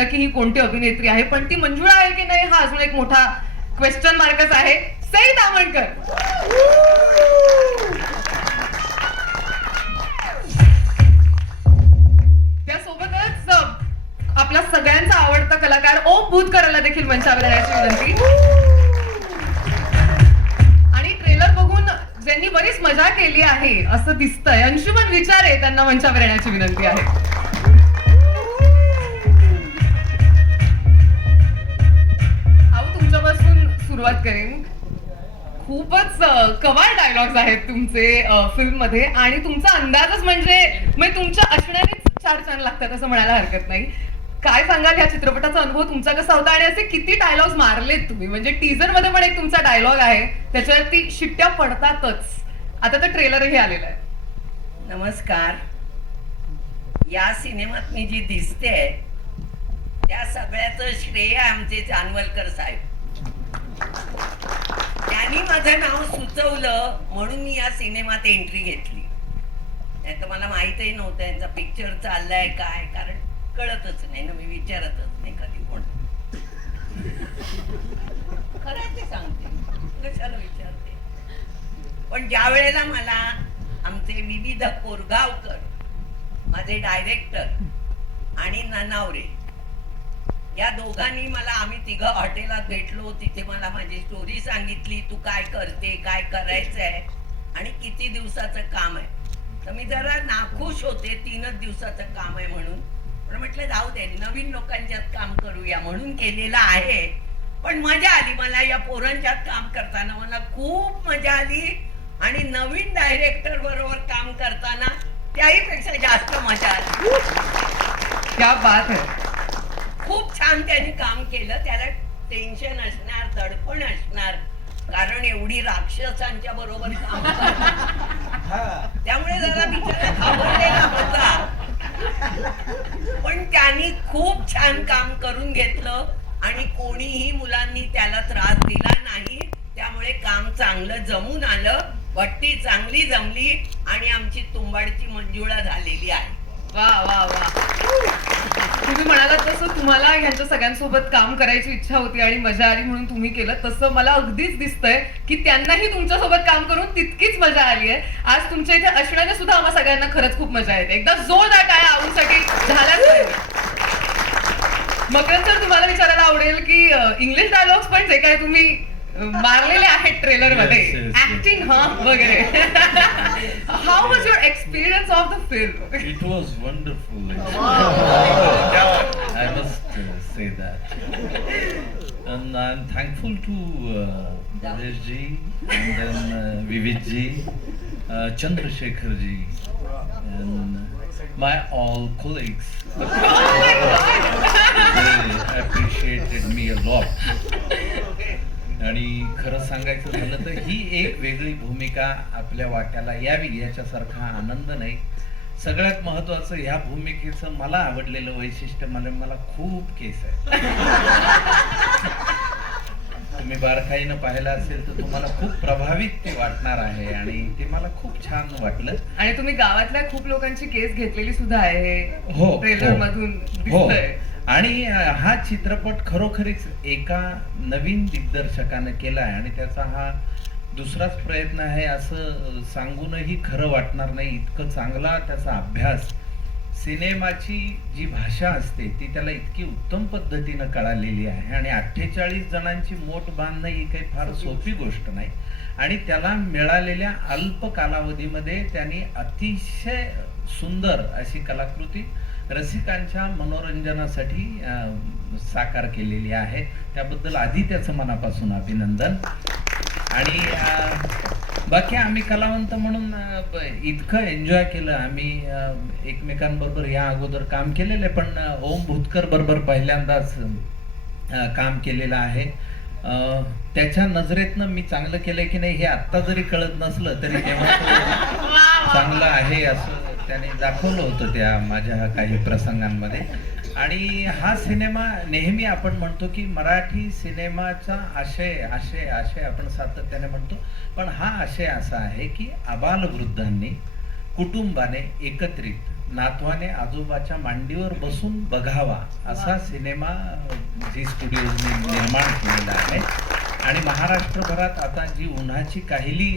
गेलं की ही कोणती अभिनेत्री आहे, पण ती मंजुळा आहे की नाही हा अजून एक मोठा क्वेश्चन मार्कच आहे. सई तामणकर. त्यासोबतच आपला सगळ्यांचा आवडता कलाकार ओम भूतकरला देखील मंचावर येण्याची विनंती. आणि ट्रेलर बघून ज्यांनी बरीच मजा केली आहे असं दिसतंय, अंशुमन विचारे त्यांना मंचावर येण्याची विनंती आहे. अहो तुमच्यापासून सुरुवात करेन. खूपच कमाल डायलॉग्स आहेत तुमचे फिल्म मध्ये आणि तुमचा अंदाजच म्हणजे तुमच्या असण्यानेच 4 चांद लागतात असं म्हणायला हरकत नाही. काय सांगाल ह्या चित्रपटाचा अनुभव तुमचा कसा होता आणि असे किती डायलॉग्स मारलेत तुम्ही? म्हणजे टीजर मध्ये पण एक तुमचा डायलॉग आहे त्याच्यावरती शिट्ट्या पडतातच. आता तर ट्रेलरही आलेला आहे. नमस्कार. या सिनेमात मी जी दिसते त्या सगळ्याचं श्रेय आमचे जानवलकर साहेब. त्यांनी माझं नाव सुचवलं म्हणून मी या सिनेमात एंट्री घेतली. नाही तर मला माहितही नव्हतं यांचा पिक्चर चाललाय काय, कारण कळतच नाही ना, मी विचारतच नाही कधी कोण. खरं ते सांगते, कशाला विचारते. पण ज्या वेळेला मला आमचे विविध कोरगावकर, माझे डायरेक्टर आणि ननावरे या दोघांनी मला, आम्ही तिघं हॉटेलात भेटलो, तिथे मला माझी स्टोरी सांगितली, तू काय करते, काय करायचंय आणि किती दिवसाचं काम आहे. तर मी जरा नाखुश होते, 3च दिवसाचं काम आहे म्हणून. पण म्हटलं जाऊ दे, नवीन लोकांच्यात काम करूया म्हणून केलेलं आहे. पण मजा आली मला या पोरांच्यात काम करताना, मला खूप मजा आली. आणि नवीन डायरेक्टर बरोबर काम करताना त्याही पेक्षा जास्त मजा आली. क्या बात आहे. खूप छान त्यांनी काम केलं. त्याला टेन्शन असणार, दडपण असणार, कारण एवढी राक्षसांच्या बरोबर काम त्यामुळे जरा बिचारा घाबरलेला होता. पण त्यांनी खूप छान काम करून घेतलं आणि कोणीही मुलांनी त्याला त्रास दिला नाही. त्यामुळे काम चांगलं जमून आलं, भट्टी चांगली जमली आणि आमची तुंबाडची मंजुळा झालेली आहे. वा वा वा. तुम्ही म्हणालात तसं तुम्हाला ह्यांच्या सगळ्यांसोबत काम करायची इच्छा होती आणि मजा आली म्हणून तुम्ही केलं. तसं मला अगदीच दिसतंय की त्यांनाही तुमच्यासोबत काम करून तितकीच मजा आली आहे. आज तुमच्या इथे असण्याने सुद्धा आम्हा सगळ्यांना खरंच खूप मजा येते. एकदा जोरदार टाळ्या आऊसाठी झाल्याच पाहिजे. मकरंद सर, तुम्हाला विचारायला आवडेल की इंग्लिश डायलॉग्स पण जे काय तुम्ही मारलेले आहेत ट्रेलर मध्ये, ऍक्टिंग वगैरे, how was your experience of the film? It was wonderful. I must say that. And I'm thankful to Nadesh ji and then Vivid ji, Chandrasekhar ji, and my all colleagues. They appreciated me a lot. आणि खरं सांगायचं झालं तर ही एक वेगळी भूमिका आपल्या वाट्याला यावी याच्यासारखा आनंद नाही. सगळ्यात महत्वाचं ह्या भूमिकेचं मला आवडलेलं वैशिष्ट्य, मला खूप केस आहे. तुम्ही बारकाईनं पाहिलं असेल तर तुम्हाला खूप प्रभावित ते वाटणार आहे आणि ते मला खूप छान वाटलं. आणि तुम्ही गावातल्या खूप लोकांची केस घेतलेली सुद्धा आहे. हो, ट्रेलर मधून दिसतंय. आणि हा चित्रपट खरोखरीच एका नवीन दिग्दर्शकाने केलाय आणि त्याचा हा दुसराच प्रयत्न आहे असं सांगूनही खरं वाटणार नाही. इतकं चांगला त्याचा अभ्यास, सिनेमाची जी भाषा असते ती त्याला इतकी उत्तम पद्धतीनं कळालेली आहे आणि 48 जणांची मोठ बांधणं ही काही फार सोपी गोष्ट नाही. आणि त्याला मिळालेल्या अल्प कालावधीमध्ये त्यांनी अतिशय सुंदर अशी कलाकृती रसिकांच्या मनोरंजनासाठी साकार केलेली आहे. त्याबद्दल आधी त्याचं मनापासून अभिनंदन. आणि बाकी आम्ही कलावंत म्हणून इतकं एन्जॉय केलं. आम्ही एकमेकांबरोबर या अगोदर काम केलेलं आहे, पण ओम भूतकर बरोबर पहिल्यांदाच काम केलेलं आहे. त्याच्या नजरेतनं मी चांगलं केलंय की नाही हे आत्ता जरी कळत नसलं तरी तेव्हा चांगलं आहे असं त्याने दाखवलं होतं त्या माझ्या काही प्रसंगांमध्ये. आणि हा सिनेमा नेहमी आपण म्हणतो की मराठी सिनेमाचा आशय आशय आशय आपण सातत्याने म्हणतो, पण हा आशय असा आहे की आबालवृद्धांनी कुटुंबाने एकत्रित नातवाने आजोबाच्या मांडीवर बसून बघावा असा सिनेमा झी स्टुडिओजने निर्माण केलेला आहे. आणि महाराष्ट्रभरात आता जी उन्हाची काहिली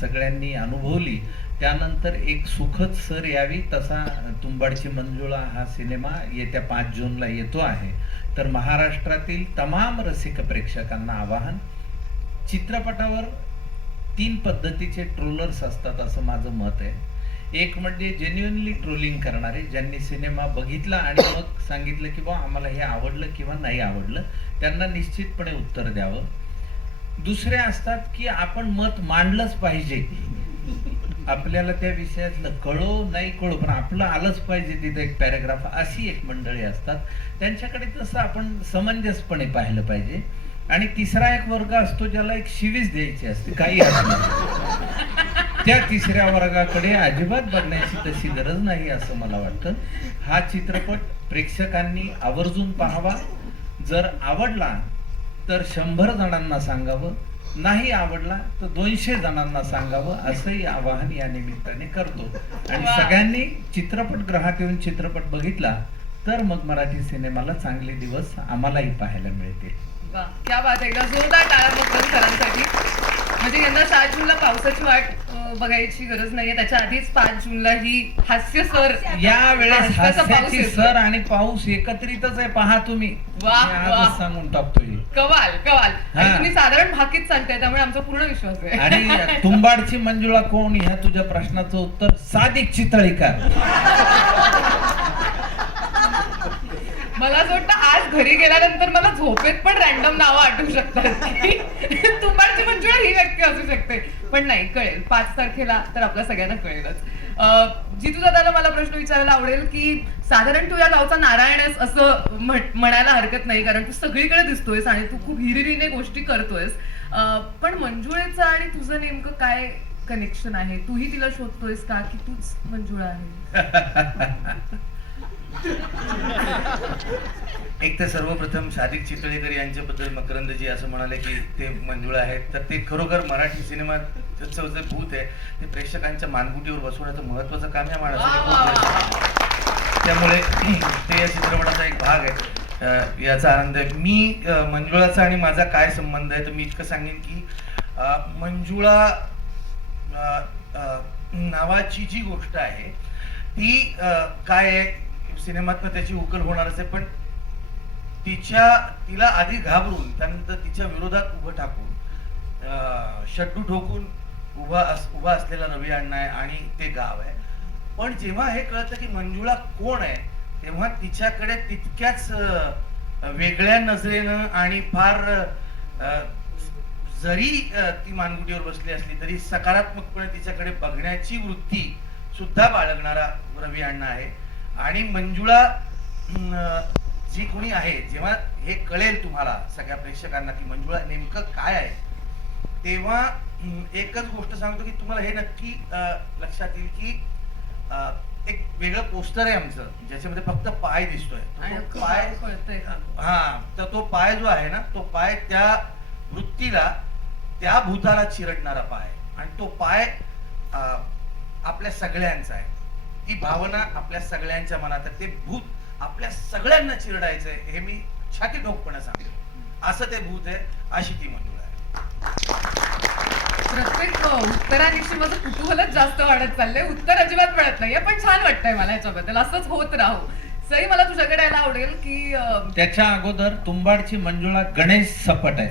सगळ्यांनी अनुभवली, त्यानंतर एक सुखद सर यावी तसा तुंबाडची मंजुळा हा सिनेमा येत्या 5 जूनला येतो आहे. तर महाराष्ट्रातील तमाम रसिक प्रेक्षकांना आवाहन, चित्रपटावर 3 पद्धतीचे ट्रोलर्स असतात असं माझं मत आहे. एक म्हणजे जेन्युइनली ट्रोलिंग करणारे, ज्यांनी सिनेमा बघितला आणि मग सांगितलं की बा आम्हाला हे आवडलं किंवा नाही आवडलं, त्यांना निश्चितपणे उत्तर द्यावं. दुसरे असतात की आपण मत मांडलंच पाहिजे, आपल्याला त्या विषयातलं कळो नाही कळो पण आपलं आलंच पाहिजे तिथे एक पॅराग्राफ, अशी एक मंडळी असतात. त्यांच्याकडे तसं आपण समंजसपणे पाहिलं पाहिजे. आणि तिसरा एक वर्ग असतो ज्याला एक शिवीच द्यायची असते काही असलं, त्या तिसऱ्या वर्गाकडे अजिबात बघण्याची तशी गरज नाही असं मला वाटतं. हा चित्रपट प्रेक्षकांनी आवर्जून पाहावा. जर आवडला तर 100 जणांना सांगावं, नाही आवडला तर 200 जणांना सांगावं असंही आवाहन या निमित्ताने करतो. आणि सगळ्यांनी चित्रपटगृहात येऊन चित्रपट बघितला तर मग मराठी सिनेमाला चांगले दिवस आम्हालाही पाहायला मिळतील. वा, क्या बात आहे. एकदा जोरदार टाळ्या मकरंद सरांसाठी. म्हणजे यंदा 7 जूनला पावसाची वाट बघायची गरज नाहीये, त्याच्या आधीच 5 जूनला ही हास्य सर, या वेळेस हास्याचा पाऊस हास्याची येतोय. सर आणि पाऊस एकत्रितच आहे, पहा तुम्ही. वा, मी वा. आजच सांगून टाकतोय. कवाल कवाल. आणि हा. तुम्ही साधारण भाकीत सांगताय त्यामुळे आमचा पूर्ण विश्वास आहे. आणि तुंबाडची मंजुळा कोण, ह्या तुझ्या प्रश्नाचं उत्तर सादिक चितळीकर. मला असं वाटतं आज घरी गेल्यानंतर मला झोपेत पण रॅन्डम नावं आठवू शकतात की तुंबाडची मंजुळा ही व्यक्ती असू शकते. पण नाही, कळेल 5 तारखेला तर आपल्या सगळ्यांना कळेलच. जितू दादाला मला प्रश्न विचारायला आवडेल की साधारण तू या गावचा नारायण आहेस असं म्हणायला हरकत नाही, कारण तू सगळीकडे दिसतोयस आणि तू खूप हिरिरीने गोष्टी करतोयस. पण मंजुळेचं आणि तुझं नेमकं काय कनेक्शन आहे? तूही तिला शोधतोयस का की तूच मंजुळा आहे? एक तर सर्वप्रथम सादिक चितळेकर यांच्याबद्दल मकरंदजी असं म्हणाले की ते मंजुळा आहेत, तर ते खरोखर मराठी सिनेमाचं जे भूत आहे ते प्रेक्षकांच्या मानगुटीवर बसवण्याचं महत्वाचं काम या माणसाने. त्यामुळे ते या चित्रपटाचा एक भाग आहे, याचा आनंद आहे. मी मंजुळाचा आणि माझा काय संबंध आहे तर मी इतकं सांगेन की मंजुळा नावाची जी गोष्ट आहे ती काय आहे, सिनेमातनं त्याची उकल होणारच आहे, पण तिला आधी घाबरून त्यानंतर तिच्या विरोधात उभं टाकून शट्टू ठोकून उभा असलेला रवी अण्णा आहे आणि ते गाव आहे. पण जेव्हा हे कळतं की मंजुळा कोण आहे तेव्हा तिच्याकडे तितक्याच वेगळ्या नजरेनं आणि फार जरी ती मानगुटीवर बसली असली तरी सकारात्मकपणे तिच्याकडे बघण्याची वृत्ती सुद्धा बाळगणारा रवी अण्णा आहे. आणि मंजुळा जी कोणी आहे, जेव्हा हे कळेल तुम्हाला सगळ्या प्रेक्षकांना की मंजुळा नेमकं काय आहे, तेव्हा एकच गोष्ट सांगतो की तुम्हाला हे नक्की लक्षात येईल की एक वेगळं पोस्टर आहे आमचं ज्याच्यामध्ये फक्त पाय दिसतोय. तर तो पाय जो आहे ना, तो पाय त्या वृत्तीला, त्या भूताला चिरडणारा पाय, आणि तो पाय आपल्या सगळ्यांचा आहे. ती भावना आपल्या सगळ्यांच्या मनात आहे. ते भूत आपल्या सगळ्यांना चिरडायचंय हे मी छाती ठोकपणे सांगतो. असं ते भूत आहे, अशी ती मंजुळा आहे. प्रत्येक उत्तरादिवशी माझं कुतूहलच जास्त वाढत चाललंय. उत्तर अजिबात मिळत नाहीये, पण छान वाटतंय मला याच्याबद्दल. असंच होत राहू. सई, मला तुझ्याकडे यायला आवडेल की त्याच्या अगोदर तुंबाडची मंजुळा गणेश सपट आहे.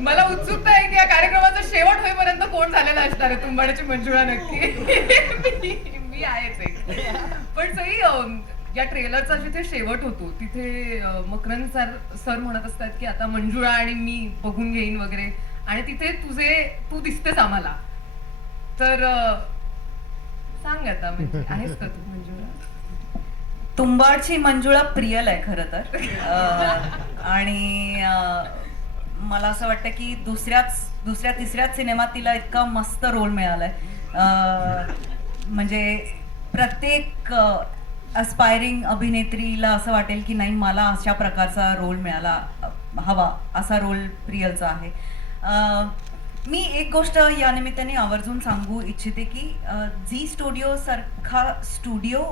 मला उत्सुकता आहे की या कार्यक्रमाचा शेवट होईपर्यंत कोण झालेला असणार आहे तुंबाडची मंजुळा नक्की. मी आहेच एक. पण सई, या ट्रेलरचा जिथे शेवट होतो तिथे मकरंद सर म्हणत असतात की आता मंजुळा आणि मी बघून घेईन वगैरे, आणि तिथे तू दिसतेस आम्हाला. तर सांग आता, म्हणजे आहेस का तू मंजुळा? तुंबाडची मंजुळा प्रियल आहे खरं तर. आणि मला असं वाटतं की दुसऱ्या तिसऱ्याच सिनेमात तिला इतका मस्त रोल मिळालाय. म्हणजे प्रत्येक अस्पायरिंग अभिनेत्रीला असं वाटेल की नाही, मला अशा प्रकारचा रोल मिळाला हवा, असा रोल प्रियलचा आहे. मी एक गोष्ट या निमित्ताने आवर्जून सांगू इच्छिते की झी स्टुडिओ सारखा स्टुडिओ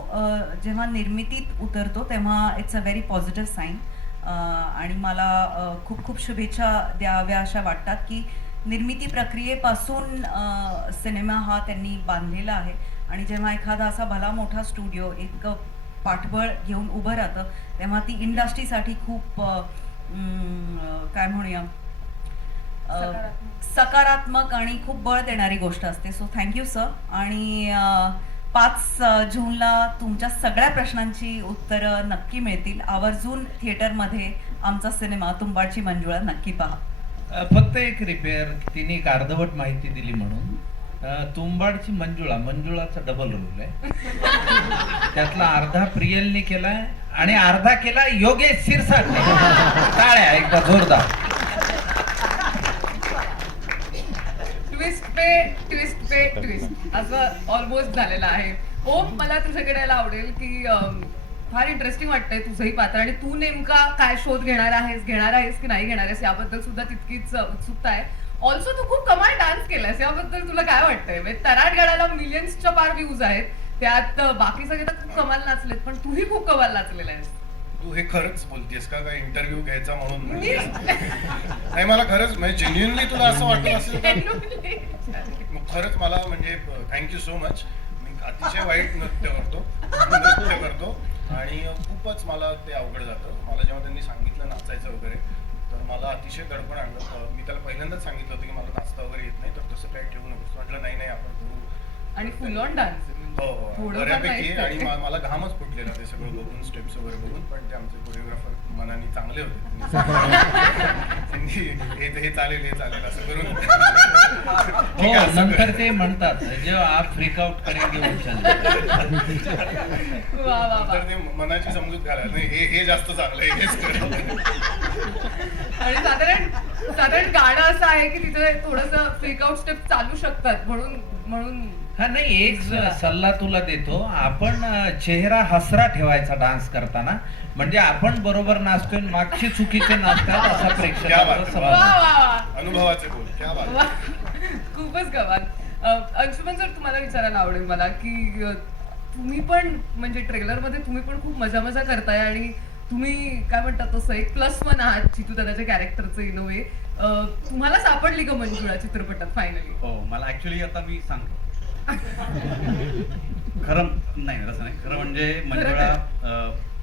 जेव्हा निर्मितीत उतरतो तेव्हा it's a very positive sign आणि मला खूप खूप शुभेच्छा द्याव्या अशा वाटतात की निर्मिती प्रक्रियेपासून सिनेमा हा त्यांनी बांधलेला आहे आणि जेव्हा एखादा असा भला मोठा स्टुडिओ एक पाठबळ घेऊन उभं राहतं तेव्हा ती इंडस्ट्रीसाठी खूप काय म्हणूया सकारात्मक आणि खूप बळ देणारी गोष्ट असते. So thank you sir. आणि 5 जूनला तुमच्या सगळ्या प्रश्नांची उत्तरं नक्की मिळतील. आवर्जून थिएटरमध्ये आमचा सिनेमा तुंबाडची मंजुळा नक्की पहा. फक्त एक रिपेअर, तिने एक अर्धवट माहिती दिली म्हणून. तुंबाडची मंजुळाचा डबल रोल आहे. त्यातला अर्धा प्रियलने केलाय आणि अर्धा केला योगेश शिरसाटने. टाळ्या एकदा जोरदार. ट्विस्ट असं ऑलमोस्ट झालेलं आहे. ओम, मला तुझ्याकडे यायला आवडेल की फार इंटरेस्टिंग वाटतंय तुझंही पात्र आणि तू नेमका काय शोध घेणार आहेस की नाही घेणार आहेस याबद्दल सुद्धा तितकीच उत्सुकता आहे. ऑल्सो तू खूप कमाल डान्स केलास, याबद्दल तुला काय वाटतंय? म्हणजे तराट गाण्याला मिलियन्सच्या पार व्ह्यूज आहेत, त्यात बाकी सगळे तर खूप कमाल नाचलेत पण तूही खूप कमाल नाचलेला आहेस. तू हे खरंच बोलतेस का काय इंटरव्ह्यू घ्यायचा म्हणून नाही मला खरंच म्हणजे जेन्युइनली तुला असं वाटत असेल तर मग खरंच मला म्हणजे थँक्यू सो मच. मी अतिशय वाईट नृत्य करतो आणि खूपच मला ते अवघड जातं. मला जेव्हा त्यांनी सांगितलं नाचायचं वगैरे तर मला अतिशय दडपण आणलं. मी त्याला पहिल्यांदाच सांगितलं होतं की मला नाचता वगैरे येत नाही तर तसं काही ठेवू नकोस. म्हटलं नाही आपण करू. आणि फुल ऑन डान्स हो बऱ्यापैकी. आणि मला घामच फुटलेला ते सगळं बघून, स्टेप्स वगैरे बघून. पण ते आमचे कोरिओग्राफर मनाने चांगले होते. त्यांनी हे चालेल असं करून हो, नंतर ते म्हणतात जेव्हा आप फ्रीक आउट करेंगे वो चल. तर ते मनाची समजूत घालायला नाही हे जास्त चांगलं आहे हेच कर. आणि साधारण गाणं असं आहे की तिथे थोडंसं फ्रीकआउट स्टेप चालू शकतात म्हणून हा नाही, एक सल्ला तुला देतो. आपण चेहरा हसरा ठेवायचा डान्स करताना, म्हणजे आपण बरोबर नाचतोय मागची चुकीचे नाचतात असा प्रेक्षकांचा समज. अनुभवाचे बोल क्या बात. खूपच कमाल. अंशुमन सर, तुम्हाला विचारायला आवडेल मला की तुम्ही पण म्हणजे ट्रेलर मध्ये तुम्ही पण खूप मजा करताय आणि तुम्ही काय म्हणतात तसं एक +1 आहात चितू दादाच्या कॅरेक्टरचं इन अ वे. तुम्हाला सापडली का मंजुळा चित्रपटात फायनली? हो, मला ऍक्च्युली आता मी सांगतो खरं नाही तसं नाही. खरं म्हणजे मंजुळा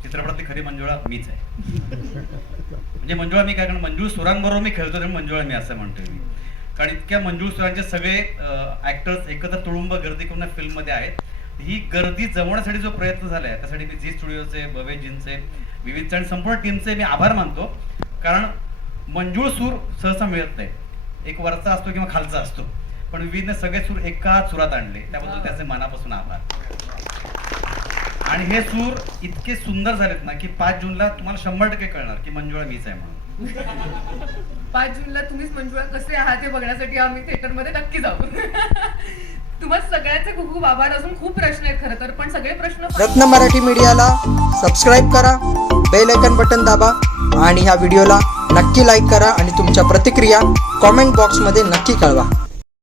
चित्रपटातली खरी मंजुळा मीच आहे. म्हणजे मंजुळा मी काय, कारण मंजुळ सुरांबरोबर मी खेळतो त्यामुळे मंजुळा मी असं म्हणतोय मी. कारण इतक्या मंजुळ सुरांचे सगळे ऍक्टर्स एकत्र तुळुंब गर्दी करून फिल्ममध्ये आहेत. ही गर्दी जमवण्यासाठी जो प्रयत्न झालाय त्यासाठी मी झी स्टुडिओचे, भवेशजींचे, विविधचे आणि संपूर्ण टीमचे मी आभार मानतो. कारण मंजुळ सूर सहसा मिळत नाही. एक वरचा असतो किंवा खालचा असतो, पण विविधने सगळे सूर एका सुरात आणले त्याबद्दल त्याचे मनापासून आभार. आणि हे सूर इतके सुंदर झालेत ना की 5 जूनला तुम्हाला 100% कळणार की मंजुळा मीच आहे म्हणून. 5 जूनला तुम्हीच मंजुळा कसे आहात हे बघण्यासाठी आम्ही थिएटरमध्ये नक्की जाऊ. तुम्हाला सगळ्यांचे खूप खूप आभार. अजून खूप प्रश्न आहेत खरं तर, पण सगळे प्रश्न रत्न मराठी मीडियाला सबस्क्राईब करा, बेल आयकन बटन दाबा आणि ह्या व्हिडिओला नक्की लाईक करा आणि तुमच्या प्रतिक्रिया कॉमेंट बॉक्समध्ये नक्की कळवा.